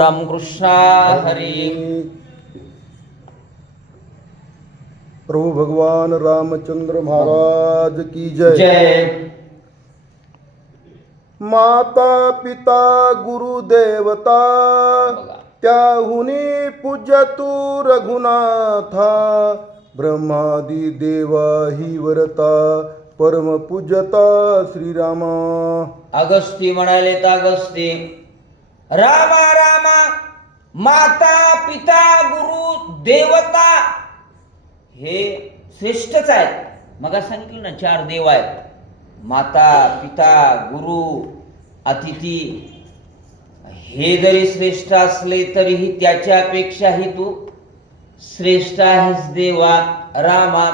रामकृष्ण हरी। प्रभु भगवान रामचंद्र महाराज की जय। जय। माता पिता गुरु देवता. त्याहुनी पूज्य तू रघुनाथा ब्रह्मादी देवा ही वरता परम पूज्यता श्रीरामा। अगस्ती म्हणाले अगस्ती। रामा रामा माता पिता गुरु देवता हे श्रेष्ठच आहेत. मग सांगितलं ना चार देव आहेत. माता पिता गुरु अतिथी. हे जरी श्रेष्ठ असले तरीही त्याच्यापेक्षाही तू श्रेष्ठ आहेस देवा रामा.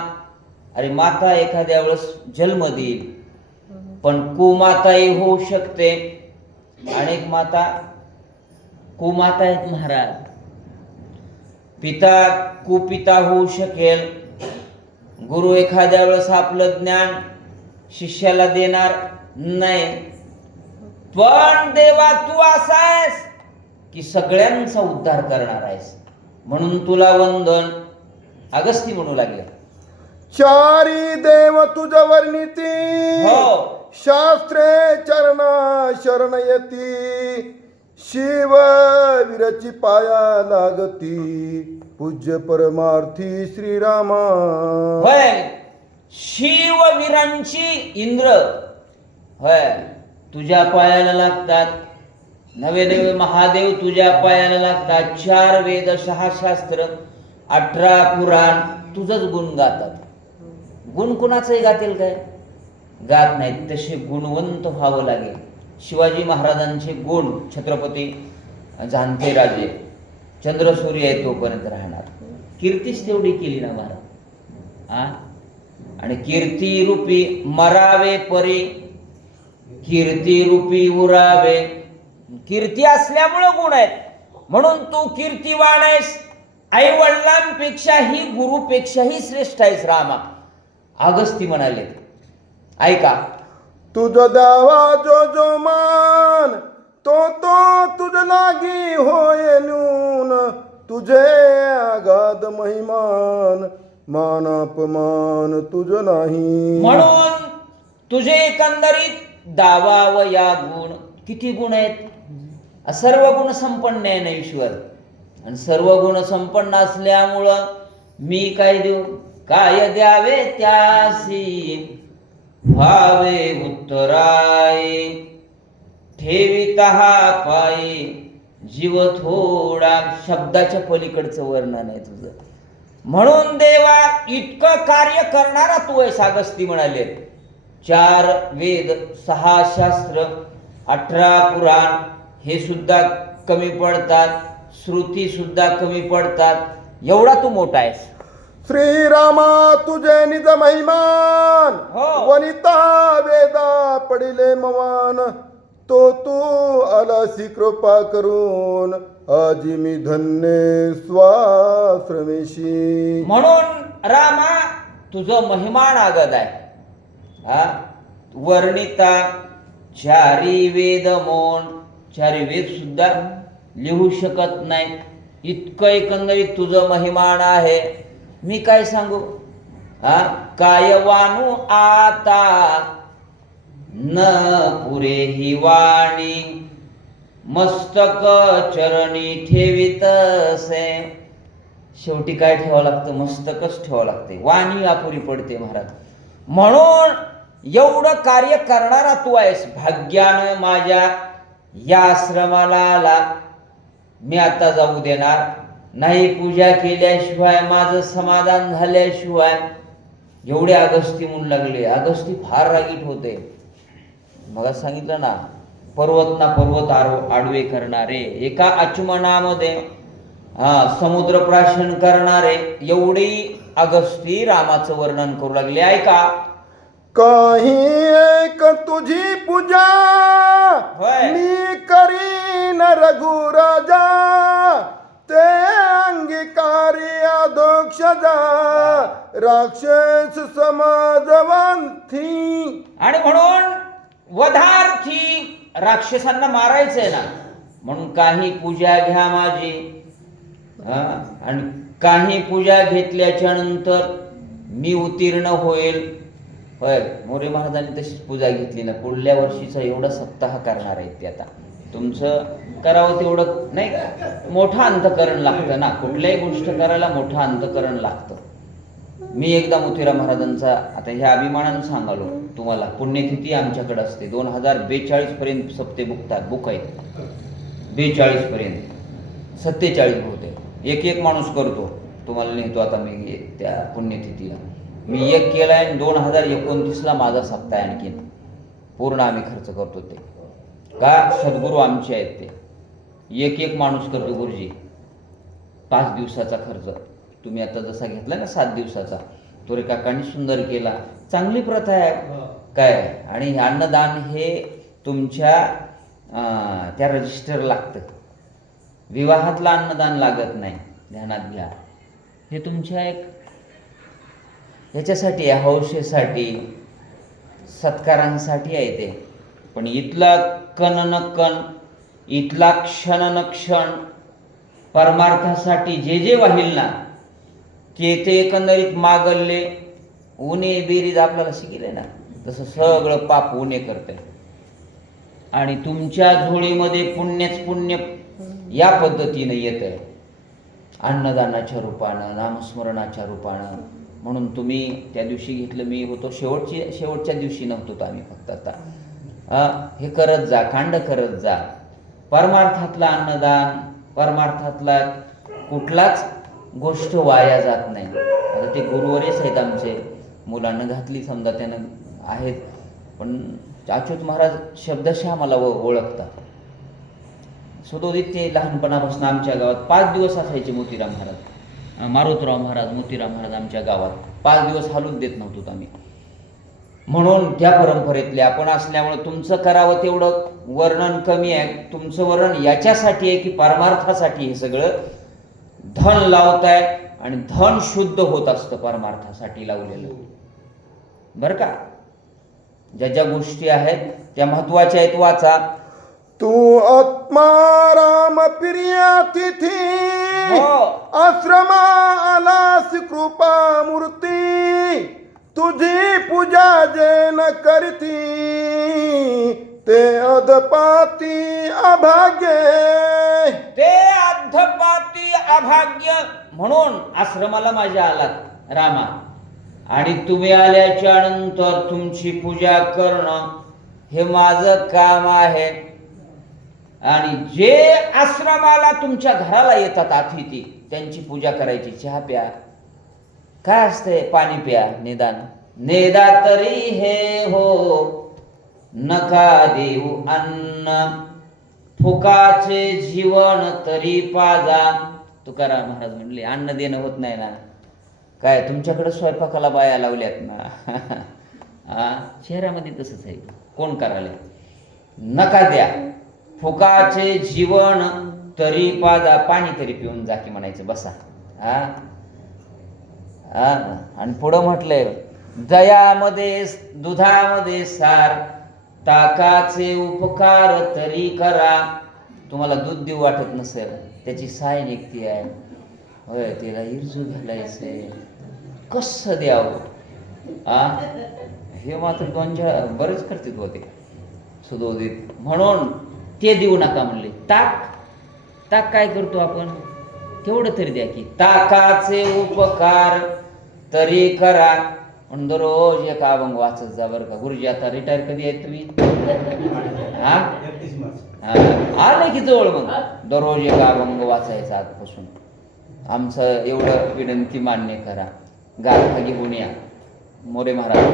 अरे माता एखाद्या वेळेस जन्म देईल. पण कुमाताही होऊ शकते. अनेक माता कुमाता आहेत महाराज. पिता कुपिता होऊ शकेल. गुरु एखाद्या वेळेस आपलं ज्ञान शिष्याला देणार नाही. पण देवा तू असा आहेस की सगळ्यांचा उद्धार करणार आहेस. म्हणून तुला वंदन. अगस्ती म्हणू लागले चारी देव तुझ वर्णिती. हो. शास्त्रे चरणा शरण येती. शिव विरची पाया लागती. पूज्य परमार्थी श्रीरामा. होय. शिववीरांची इंद्र. होय. तुझ्या पायाला लागतात. नवे नवे महादेव तुझ्या पायाला लागतात. चार वेद सहा शास्त्र अठरा पुराण तुझंच गुण गातात. गुण कुणाचंही गातील काय? गात नाहीत. तसे गुणवंत व्हावं लागेल. शिवाजी महाराजांचे गुण छत्रपती जाणते राजे चंद्रसूर्य आहे तोपर्यंत राहणार. कीर्तीच तेवढी केली ना महाराज. आ? आणि कीर्ती रूपी मरावे परी. कीर्ती रूपी उरावे. कीर्ती असल्यामुळं गुण आहेत. म्हणून तू कीर्ती आहेस. आई वडिलांपेक्षाही गुरुपेक्षाही श्रेष्ठ आहेस रामा. अगस्ती म्हणाले. ऐका तुझ द्यावा जो जो मान तो तो तुझ लागी होय नून तुझे आगाद महिमान मान अपमान तुझ नाही. म्हणून तुझे एकंदरीत दावा व या गुण किती गुण आहेत? सर्व गुण संपन्न आहे ना ईश्वर. आणि सर्व गुण संपन्न असल्यामुळं मी काय देऊ? काय द्यावे त्यासी? भावे उत्तराय. ठेवित पायी. जीव थोडा शब्दाच्या पलीकडचं वर्णन आहे तुझं. म्हणून देवा इतकं कार्य करणारा तू आहे सागस्ती म्हणाले. चार वेद सहा शास्त्र अठरा पुराण हे सुद्धा कमी पडतात श्रुती सुद्धा कमी पडतात. एवढा तू मोठा आहेस. श्रीरामा तुझे निज महिमान. हो. वनिता वेदा पडिले मवान. तो तू आलासी कृपा करून आजी मी धन्य स्वाश्रमेशी. म्हणून रामा तुझं महिमान आगद आहे. हा? वर्णिता चारी वेद मौन. चारी वेद सुद्धा लिहू शकत नाही इतकं एकंदरीत तुझं महिमान आहे. मी काय सांगू? हा? कायवानू आता न पुरे ही वाणी. मस्तक चरणी ठेवीतसे शेवटी काय ठेवावं लागतं? मस्तकच ठेवावं लागते. वाणी अपुरी पडते महाराज. म्हणून एवढं कार्य करणारा तू आहेस. भाग्यानं माझ्या या आश्रमाला आला. मी आता जाऊ देणार. नाही पूजा केल्याशिवाय माझं समाधान झाल्याशिवाय एवढे अगस्ती म्हणू लागले. अगस्ती फार रागीट होते. मग सांगितलं ना पर्वत ना पर्वत आरो- आडवे करणारे एका आचमनामध्ये हा समुद्र प्राशन करणारे एवढी अगस्ती रामाचं वर्णन करू लागले. ऐका. काही एक तुझी पूजा. मी करीन रघुराजा. ते अंगीकारी अधोक्ष राक्षस समाजवंती आणि म्हणून वधार्थी राक्षसांना मारायचंय ना. म्हणून काही पूजा घ्या माझी. हा? आणि काही पूजा घेतल्याच्या नंतर मी उत्तीर्ण होईल. होय मोरे महाराजांनी तशीच पूजा घेतली ना. पुढल्या वर्षीचा एवढा सप्ताह करणार आहेत ते आता. तुमचं करावं तेवढं नाही का? मोठं अंतकरण लागतं ना. कुठल्याही गोष्ट करायला मोठं अंतकरण लागतं. मी एकदा मोतीराम महाराजांचा आता ह्या अभिमानानं सांगालो तुम्हाला. पुण्यतिथी आमच्याकडे असते. दोन हजार बेचाळीस पर्यंत सप्ते बुकतात. बुक आहेत. बेचाळीस पर्यंत. सत्तेचाळीस बहुतेक. एक एक माणूस करतो. तुम्हाला नेतो आता मी त्या पुण्यतिथीला. मी एक केलाय आणि दोन हजार एकोणतीसला माझा सप्ताह आणखीन. पूर्ण आम्ही खर्च करतो ते. का सद्गुरू आमचे आहेत ते? एक एक माणूस करतो गुरुजी. पाच दिवसाचा खर्च. तुम्ही आता जसा घेतला ना सात दिवसाचा तो रे काकांनी सुंदर केला. चांगली प्रथा आहे. काय? आणि हे अन्नदान हे तुमच्या त्या रजिस्टर लागतं. विवाहातलं अन्नदान लागत नाही. ध्यानात घ्या. हे तुमच्या एक ह्याच्यासाठी हौशेसाठी सत्कारांसाठी आहे ते. पण इथला कण न कण इथला क्षण न क्षण परमार्थासाठी जे जे वाहील ना ते ते एकंदरीत मागल्ले उणे बेरीज आपल्याला शिकले ना तसं सगळं पाप उणे करते आणि तुमच्या झोळीमध्ये पुण्यच पुण्य या पद्धतीनं येत आहे अन्नदानाच्या रूपानं नामस्मरणाच्या रूपानं. म्हणून तुम्ही त्या दिवशी घेतलं मी होतो शेवटची शेवटच्या दिवशी नव्हतो आम्ही फक्त आता. हे करत जा कांड करत जा. परमार्थातला अन्नदान परमार्थातला कुठलाच गोष्ट वाया जात नाही. आता ते गुरुवरेच आहेत आमचे मुलांना घातली समजा त्यानं आहेत. पण अच्युत महाराज शब्दशः मला ओळखतात. सदोदित ते लहानपणापासून आमच्या गावात पाच दिवस असायचे मोतीराम महाराज. मारुतराव महाराज मोतीराम महाराज आमच्या गावात. पाच दिवस हालून देत नव्हतो आम्ही. म्हणून त्या परंपरेतले आपण असल्यामुळे तुमचं करावं तेवढं वर्णन कमी आहे. तुमचं वर्णन याच्यासाठी आहे की परमार्थासाठी हे सगळं धन लावताय आणि धन शुद्ध होत असतं परमार्थासाठी लावलेलं. बरं का? ज्या ज्या गोष्टी आहेत त्या महत्त्वाच्या आहेत वाचा. तू आत्मा राम प्रिया तिथी हो. आश्रमा आलास कृपा मूर्ती. तुझी पूजा जे न करती ते अधपाती अभाग्य. ते अधपाती अभाग्य म्हणून आश्रमाला माझ्या आलात रामा. आणि तुम्ही आल्याच्यानंतर तुमची पूजा करणं हे माझं काम आहे. आणि जे आश्रमाला तुमच्या घराला येतात अतिथी त्यांची पूजा करायची. चहा प्या. काय असते पाणी प्या निदान? नेदा तरी हे हो नका देऊ अन्न. फुकाचे जीवन तरी पाजा. तुकाराम महाराज म्हणले अन्न देणं होत नाही ना. काय तुमच्याकडे स्वयंपाकाला बाया लावल्यात ना? हा शहरामध्ये तसंच आहे. कोण करायला नका द्या. फुकाचे जीवन तरी पाजा. पाणी तरी पिऊन जा की म्हणायचं बसा. हा हा आणि पुढं म्हटलंय दयामध्ये दुधामध्ये सार ताकाचे उपकार तरी करा. तुम्हाला दूध देऊ वाटत नसेल त्याची साय निघती आहे. होय तिला इरजू घालायचंय. कसं द्यावं? आ हे मात्र दोन बरेच करतात होते सुदोदित म्हणून ते देऊ नका म्हणले. ताक? ताक काय करतो आपण? तेवढं तरी द्या की. ताकाचे उपकार तरी करा. म्हणून दररोज एक अभंग वाचत जा बरं का. गुरुजी आता रिटायर कधी आहेत तुम्ही? हा? आलं आले की जवळ मग. दररोज एक अभंग वाचायचा आजपासून. आमचं एवढं विनंती मान्य करा. गाथा घेऊन या. मोरे महाराज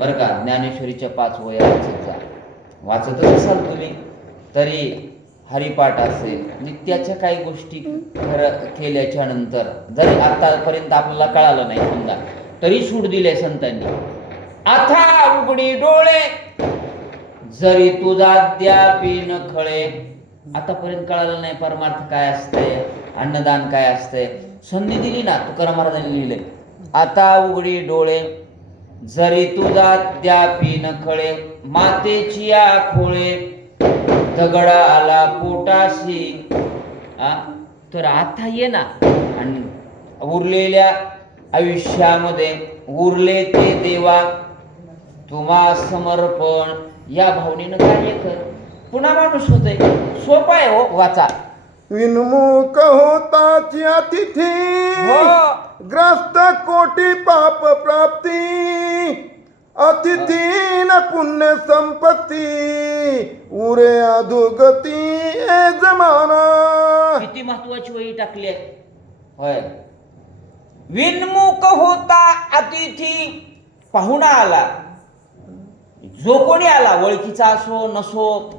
बरं का ज्ञानेश्वरीच्या पाच वया वाचत जा. वाचतच असाल तुम्ही. तरी हरिपाठ असेल. म्हणजे नित्याच्या काही गोष्टी खरं केल्याच्यानंतर जरी आतापर्यंत आपल्याला कळालं नाही समजा तरी सूट दिले संतांनी. आता उघडी डोळे. जरी तुझा अद्यापी न खळे आतापर्यंत कळालं नाही परमार्थ काय असतंय अन्नदान काय असतंय. संधी दिली ना तुकाराम महाराजांनी लिहिले आता उघडी डोळे. जरी तुझा अद्यापी न खळे मातेची या खोळे दगड आला पोटाशी. आ, तर आता ये ना. आणि उरलेल्या आयुष्यामध्ये उरले ते देवा. तुम्हा समर्पण या भावनेनं कार्य कर. पुन्हा माणूस होतोय. सोपा आहे हो वाचा. विनमुख होताची अतिथी. हो. ग्रस्त कोटी पाप प्राप्ती. अतिथी न पुण्य संपत्ती उरे अधोगती ए जमाना. किती महत्वाची वही टाकली आहे. होय. विनमुख होता अतिथी पाहुणा आला. जो कोणी आला ओळखीचा असो नसो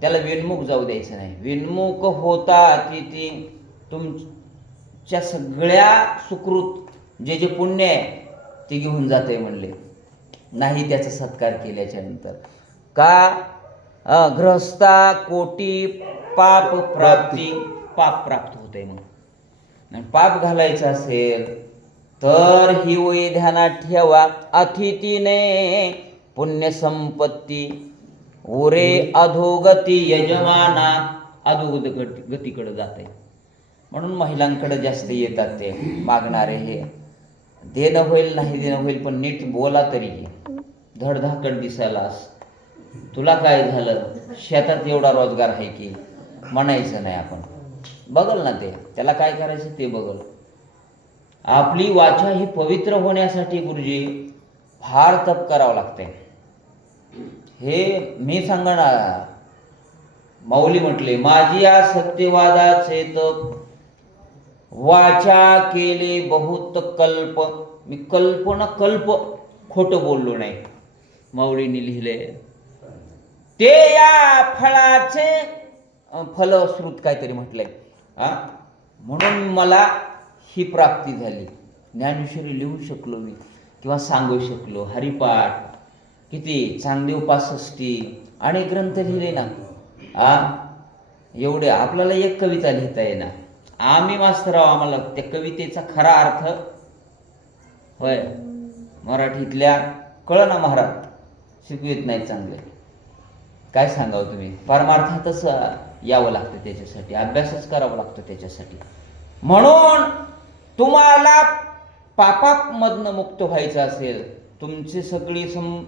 त्याला विनमुख जाऊ द्यायचं नाही. विनमुख होता अतिथी तुमच्या सगळ्या सुकृत जे जे पुण्य आहे ते घेऊन जाते म्हणले. नाही त्याचा सत्कार केल्याच्यानंतर. का? ग्रहस्था कोटी पाप प्राप्ती पाप प्राप्त होते मग पाप घालायचं असेल तर ही वही ध्यानात ठेवा. अतिथीने पुण्यसंपत्ती उरे अधोगती यजमाना अधोगत गतीकडे जाते म्हणून महिलांकडे जास्त येतात ते मागणारे हे. देणं होईल नाही देणं होईल पण नीट बोला तरी धडधाकड दिसायलास. तुला काय झालं? शेतात एवढा रोजगार आहे की? म्हणायचं नाही आपण. बघल ना ते. त्याला काय करायचं ते बघल. आपली वाचा ही पवित्र होण्यासाठी गुरुजी फार तप करावं लागते हे मी सांगणार. माऊली म्हटले माझी या सत्यवादाचे तप वाचा केले बहुत कल्प. मी कल्पना कल्प खोटं बोललो नाही. माऊलीने लिहिले. ते या फळाचे अं, फलश्रुत काहीतरी म्हटलंय. हा? म्हणून मला ही प्राप्ती झाली. ज्ञानेश्वरी लिहू शकलो मी किंवा सांगू शकलो. हरिपाठ किती चांगदेव पासष्टी अनेक ग्रंथ लिहिले ना. आ एवढे आपल्याला एक कविता लिहिता येईना. आम्ही मास्तर आम्हाला त्या कवितेचा खरा अर्थ होय. मराठीतल्या कळ ना महाराज. शिकू येत नाही चांगले. काय सांगावं तुम्ही? परमार्थातच यावं लागतं त्याच्यासाठी. अभ्यासच करावा लागतो त्याच्यासाठी. म्हणून तुम्हाला पापामधनं मुक्त व्हायचं असेल तुमची सगळी सम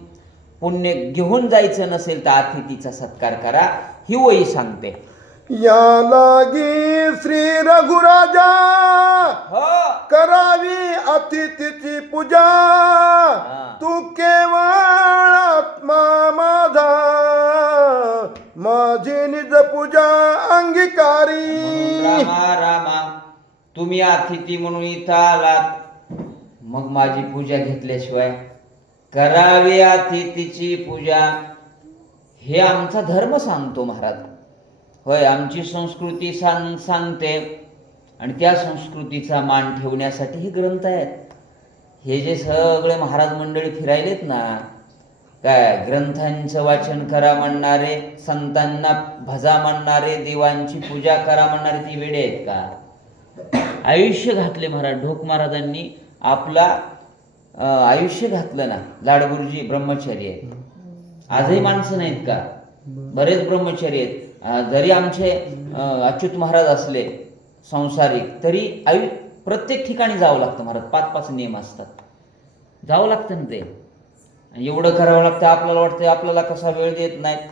पुण्य घेऊन जायचं नसेल तर अतिथीचा सत्कार करा. ही वही सांगते. या लागी श्री रघुराजा हो. करावी अतिथीची पूजा. तू केवळ आत्मा माझा. माझी निज पूजा अंगीकारी. रामा रामा. तुम्ही अतिथी म्हणून इथं आलात. मग माझी पूजा घेतल्याशिवाय करावी अतिथीची पूजा. हे आमचा धर्म सांगतो महाराज. होय आमची संस्कृती सांग सांगते. आणि त्या संस्कृतीचा मान ठेवण्यासाठी हे ग्रंथ आहेत. हे जे सगळे महाराज मंडळी फिरायलेत ना काय ग्रंथांचं वाचन करा म्हणणारे संतांना भजा म्हणणारे देवांची पूजा करा म्हणणारे ती वेडे आहेत का? आयुष्य घातले महाराज ढोक महाराजांनी आपला आयुष्य घातलं ना लाडगुरुजी ब्रह्मचारी आहेत आजही माणसं नाहीत का? बरेच ब्रह्मचारी आहेत. जरी आमचे अच्युत महाराज असले संसारिक तरी आयु प्रत्येक ठिकाणी जावं लागतं महाराज. पाच पाच नियम असतात. जावं लागतं ना ते. आणि एवढं करावं लागतं आपल्याला वाटतं आपल्याला कसा वेळ देत नाहीत.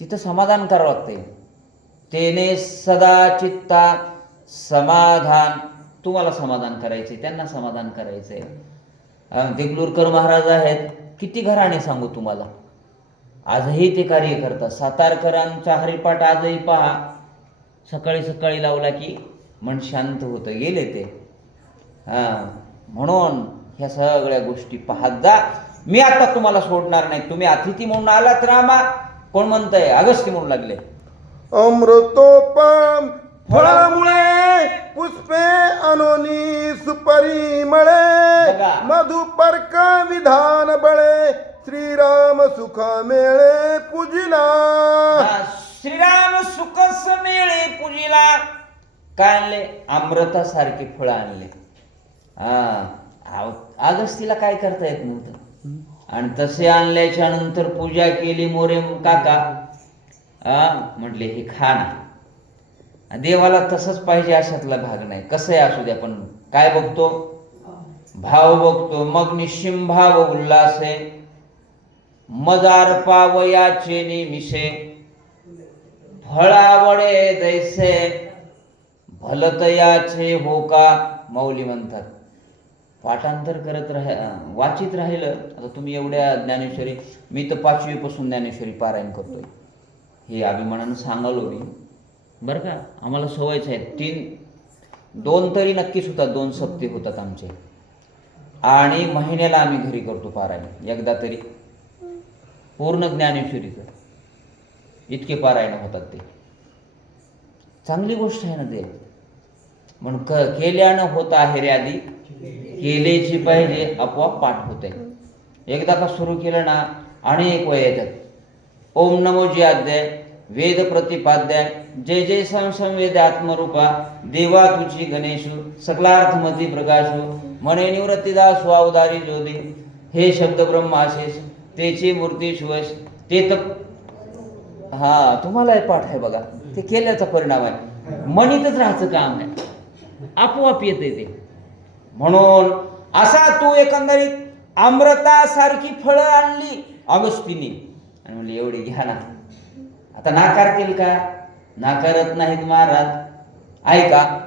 तिथं समाधान करावं लागतंय. तेने सदा चित्ता समाधान तुम्हाला समाधान करायचे त्यांना समाधान करायचंय. देगलूरकर महाराज आहेत. किती घराणे सांगू तुम्हाला. आजही ते कार्य करतात. सातारकरांचा हरिपाठ आजही पहा. सकाळी सकाळी लावला की मन शांत होतं. गेले ते. हा म्हणून ह्या सगळ्या गोष्टी पाहत जा. मी आता तुम्हाला सोडणार नाही. तुम्ही अतिथी म्हणून आलात रामा. कोण म्हणतंय? अगस्ती म्हणून लागले. अमृतोपम फळामुळे पुष्पे अनोनी सुपरिमळे बघा. मधुपर्क विधान बळे श्रीराम सुख मेळे पूजिला. हा, श्रीराम सुखस मेळे पूजीला. काय आणले? अमृतासारखे फळं आणले. हा आव- अगस्तीला काय करता येत नव्हतं? आणि तसे आणल्याच्या नंतर पूजा केली मोरे काका. हा म्हटले हे खा ना. देवाला तसंच पाहिजे अशातला भाग नाही. कसंही असू द्या पण काय बघतो? भाव बघतो. मग निशिम भाव आहे मदार पावयाचे निमिषे फळावडे दैसे भलतयाचे हो का? मौली म्हणतात. पाठांतर करत राह वाचित राहिलं. आता तुम्ही एवढ्या ज्ञानेश्वरी मी तर पाचवीपासून ज्ञानेश्वरी पारायण करतोय. हे अभिमानानं सांगालो मी. बरं का? आम्हाला सवयच आहे तीन दोन तरी नक्कीच होतात. दोन सप्ते होतात आमचे. आणि महिन्याला आम्ही घरी करतो पारायण. एकदा तरी पूर्ण ज्ञानेश्वरीचं. इतके पारायण होतात ते. चांगली गोष्ट आहे ना ते. म्हणून क केल्यानं होत आहे रे आधी. केलेची पाहिजे आपोआप पाठ होते. एकदा का सुरू केलं ना अनेक वय येतात. ओम नमो जी अध्याय वेद प्रतिपाद्याय जय जय संवेद आत्मरूपा देवा तुझी गणेशु सकलार्थमती प्रकाश मने निवृत्तीदास अवदारी ज्योती. हे शब्द ब्रह्माशेष तेची मूर्ती शिवश ते तर हा तुम्हाला हे पाठ आहे बघा. ते केल्याचा परिणाम आहे. मनीतच राहायचं काम आहे आपोआप येते ते. म्हणून असा तू एकंदरीत अमृतासारखी फळं आणली अगस्तीने. आणि म्हणली एवढी घ्या ना. आता नाकारतील का? नाकारत नाहीत महाराज. ऐका.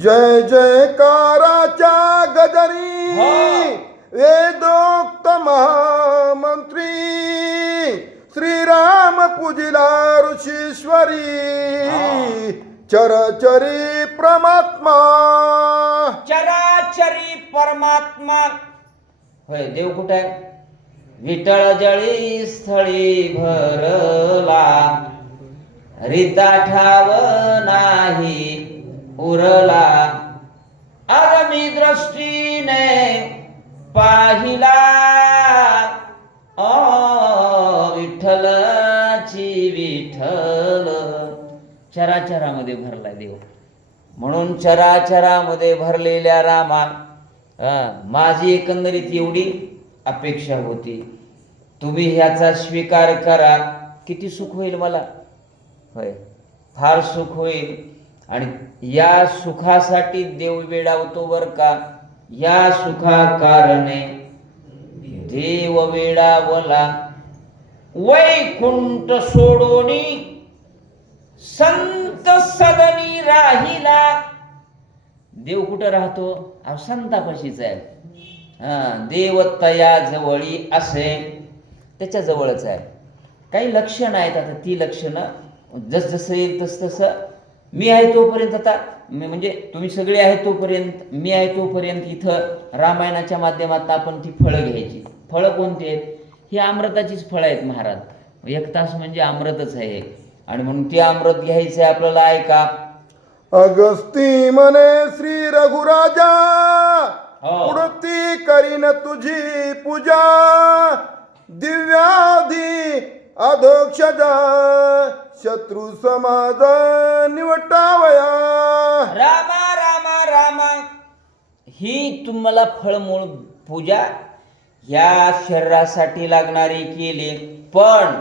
जय जयकाराच्या गजरी. हो. वेदोक्त महामंत्री श्रीराम पूजिला ऋषीश्वरी चरचरी परमात्मा. चराचरी परमात्मा. होय देव कुठे आहे? विठळ जळी स्थळी भरला. रीता ठाव नाही उरला. आगमी दृष्टीने पाहिला. अ विठ्ठलाची विठ्ठल. चराचरामध्ये भरला देव. म्हणून चराचरामध्ये भरलेल्या रामा माझी एकंदरीत एवढी अपेक्षा होती. तुम्ही ह्याचा स्वीकार करा. किती सुख होईल मला? होय फार सुख होईल. आणि या सुखासाठी देव वेडावतो बर का? या सुखा कारणे देव वेळावला. वैकुंठ सोडोनी संत सदनी राहिला. देव कुठं राहतो? संतापाशीच आहे. देव तया जवळी असे. त्याच्या जवळच आहे. काही लक्षणं आहेत आता ती लक्षणं. जसजसं येईल तस तसं मी आहे तोपर्यंत आता म्हणजे तुम्ही सगळे आहे तोपर्यंत मी आहे तोपर्यंत इथं रामायणाच्या माध्यमातून आपण ती फळं घ्यायची. फळं कोणती आहेत? ही अमृताचीच फळं आहेत महाराज. एक तास म्हणजे अमृतच आहे. आणि म्हणून ते अमृत घ्यायचं आहे आपल्याला ऐका अगस्ती मने श्री रघुराजा हो. करीन तुझी पूजा. दिव्याधी अधोक्षजा शत्रू समाज निवटावया। रामा रामा रामा. ही तुम्हाला फळमूळ पूजा या शरीरासाठी लागणारी केली. पण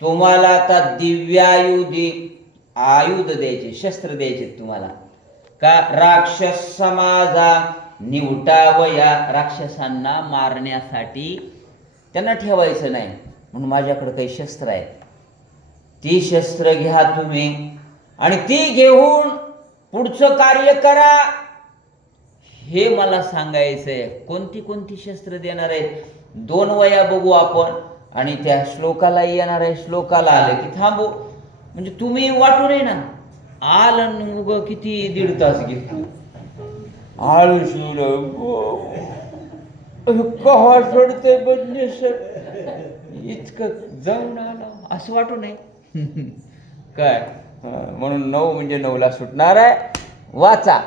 तुम्हाला आता दिव्यायुधी आयुध द्यायचे शस्त्र द्यायचे तुम्हाला. का राक्षस समाजा निवटावया? राक्षसांना मारण्यासाठी त्यांना ठेवायचं नाही. म्हणून माझ्याकडे काही शस्त्र आहेत. ती शस्त्र घ्या तुम्ही आणि ती घेऊन पुढचं कार्य करा. हे मला सांगायचंय. कोणती कोणती शस्त्र देणार आहेत? दोन वया बघू आपण. आणि त्या श्लोकाला येणार आहे. श्लोकाला आलं की थांबू. म्हणजे तुम्ही वाटू नये ना. आलं न उग किती दीड तास घेतो आळूशूर कहा सोडते सर इतकं जाऊन आलं. असं वाटू नये. काय? म्हणून नऊ म्हणजे नऊला सुटणार आहे. वाचा.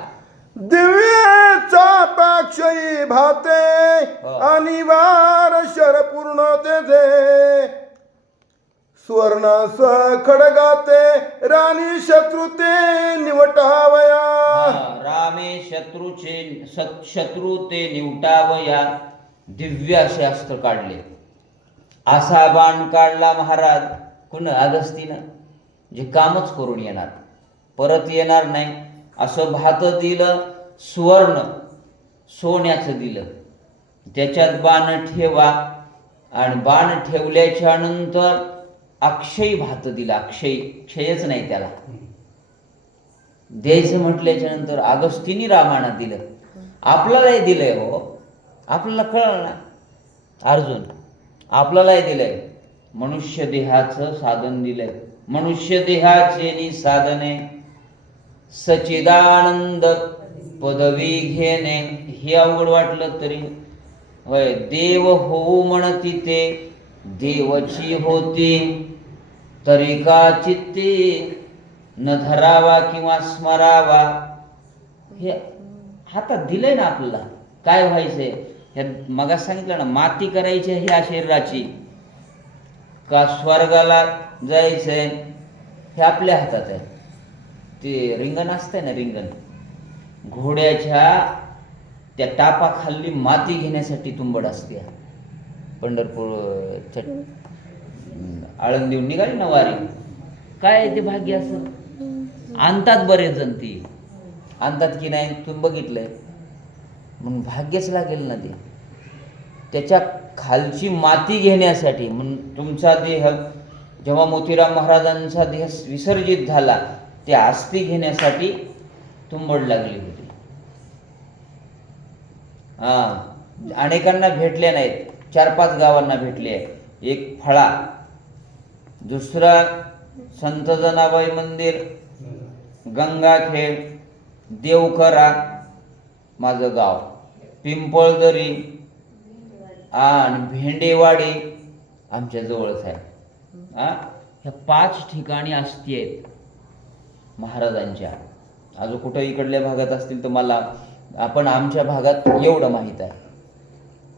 दिव्याचा पाक्षयी भाते. हो. अनिवार शर पूर्ण तेथे सुवर्णास खडगाते. राणी शत्रुते निवटावया. रामे शत्रूचे शत्रू ते निवटावया. दिव्य असे अस्त्र काढले. असा बाण काढला महाराज. कुण? अगस्तीनं. जे कामच करून येणार. परत येणार नाही. असं भात दिलं सुवर्ण सोन्याचं दिलं. त्याच्यात बाण ठेवा आणि बाण ठेवल्याच्या नंतर अक्षय भात दिला. अक्षय. क्षयच नाही त्याला. द्यायचं म्हटल्याच्या नंतर अगस्तीनी रामाना दिलं. आपल्यालाही दिलंय हो. आपल्याला कळलं ना? अर्जुन आपल्यालाही दिलंय. मनुष्य देहाचं साधन दिलंय. मनुष्य देहाचे नि साधने. सचिदानंद पदवी घेणे हे अवघड वाटलं तरी. वय देव होऊ म्हणती ते देवची होती. तरी का चित्ते न धरावा किंवा स्मरावा? हे हातात दिलंय ना आपल्याला. काय व्हायचंय? ह्या मगा सांगितलं ना माती करायची आहे ह्या शरीराची. का स्वर्गाला जायचंय हे आपल्या हातात आहे. ते रिंगण असतंय ना रिंगण. घोड्याच्या त्या टापाखाली माती घेण्यासाठी तुंबड असते. पंढरपूर आळंदीहून निघाली ना वारी. काय आहे ते भाग्य असं? आणतात बरेच जण ती. आणतात की नाही? तुम्ही बघितलंय. म्हणून भाग्यच लागेल ना ते. त्याच्या खालची माती घेण्यासाठी म्हणून तुमचा देह जेव्हा मोतीराम महाराजांचा देह विसर्जित झाला ते आस्ती घेण्यासाठी तुंबड लागली होती. हा अनेकांना भेटले नाहीत. चार पाच गावांना भेटले. एक फळा दुसरा संत जनाबाई मंदिर गंगाखेड देवकरा माझं गाव. पिंपळदरी आणि भेंडेवाडी आमच्या जवळच आहे. ह्या पाच ठिकाणी असती आहेत महाराजांच्या. अजून कुठं इकडल्या भागात असतील तर मला आपण आमच्या भागात एवढं माहीत आहे.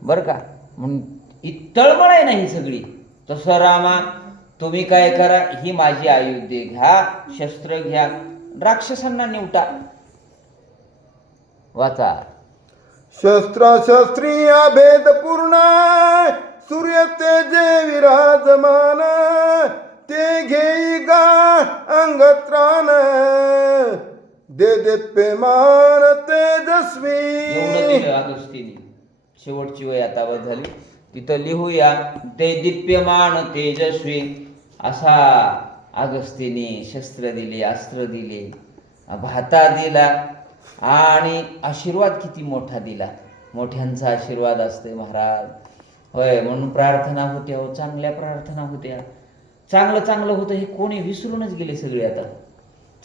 बरं का? म्हणून ही तळमळ आहे ना ही सगळी. तसं रामा तुम्ही काय करा ही माझी आयुध्ये घ्या शस्त्र घ्या राक्षसांना निवटा. वाचा. शस्त्राशस्त्रीया भेद पूर्ण सूर्य तेजे विराजमान ते घेई गा अंगत्रान दे दे पेमान तेजस्वी. दिलं शेवटची वय आता वय झाली. तिथं लिहूया ते दिप्यमान तेजस्वी. असा अगस्तीने शस्त्र दिले अस्त्र दिले. भाता दिला. आणि आशीर्वाद किती मोठा दिला. मोठ्यांचा आशीर्वाद असते महाराज. होय म्हणून प्रार्थना होत्या हो चांगल्या प्रार्थना होत्या. चांगलं चांगलं होतं हे कोणी विसरूनच गेले सगळे आता.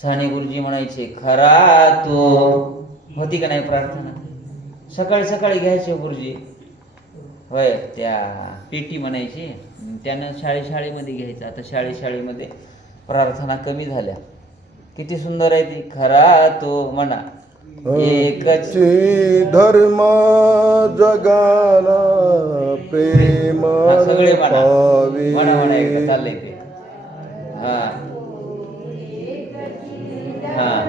छाने गुरुजी म्हणायचे खरा तो. होती का नाही प्रार्थना? सकाळी सकाळी घ्यायचे हो गुरुजी. होय त्या पेटी म्हणायची त्यानं शाळे शाळेमध्ये घ्यायचं. आता शाळे शाळेमध्ये प्रार्थना कमी झाल्या. किती सुंदर आहे ती. खरा तो म्हणा. एकच. धर्म जगाला प्रेम सगळे पावी चाललंय ते. हा. हा.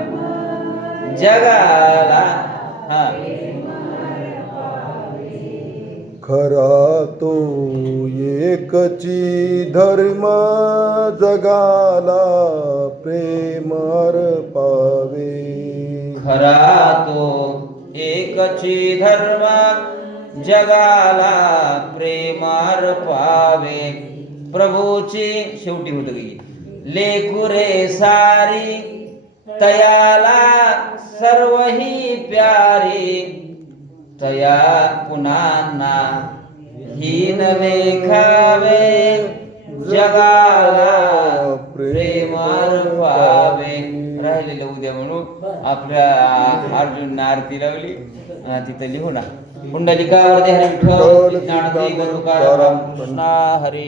जगाला हा. खरा तो एकची धर्म जगाला प्रेमार पावे खरा एकची धर्म जगाला प्रेमार पावे. प्रभूची शेवटी होत गई लेकुरे सारी तयाला सर्व ही प्यारी. तया पुन्हा ही नवे खावे जगाला प्रेमार पावे. राहिलेलं उद्या म्हणून आपल्या अर्जुन आरती लावली. तिथं लिहू ना. पुंडलिकावर हरी विठ्ठल ज्ञानदेव तुकाराम कृष्णा हरी.